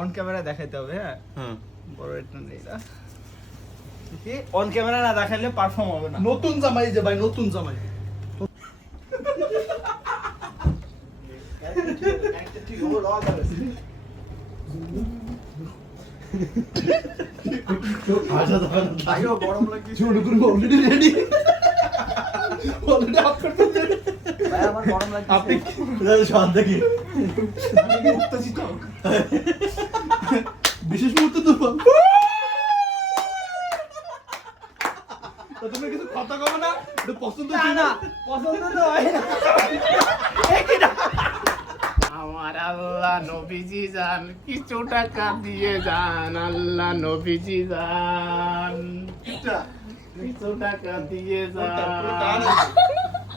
on camera দেখাইতে হবে হ্যাঁ বড় এটা নেই না কি অন ক্যামেরা না দেখাইলে পারফর্ম হবে না নতুন জামাই যে ভাই নতুন জামাই আচ্ছা দাদা আইও বড় বড় কিছু ঢুকুন অলরেডি রেডি অলরেডি আপ করতে বিশেষ মুহূর্তে দুর্বল কিছু টাকা দিয়ে যান আল্লাহ নবীজি যান কিছু টাকা দিয়ে জান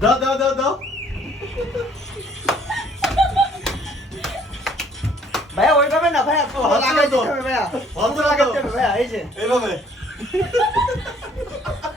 走走走走。没有，我们那边哪拍啊？我那个垫垫呗个垫垫哎，行。哎，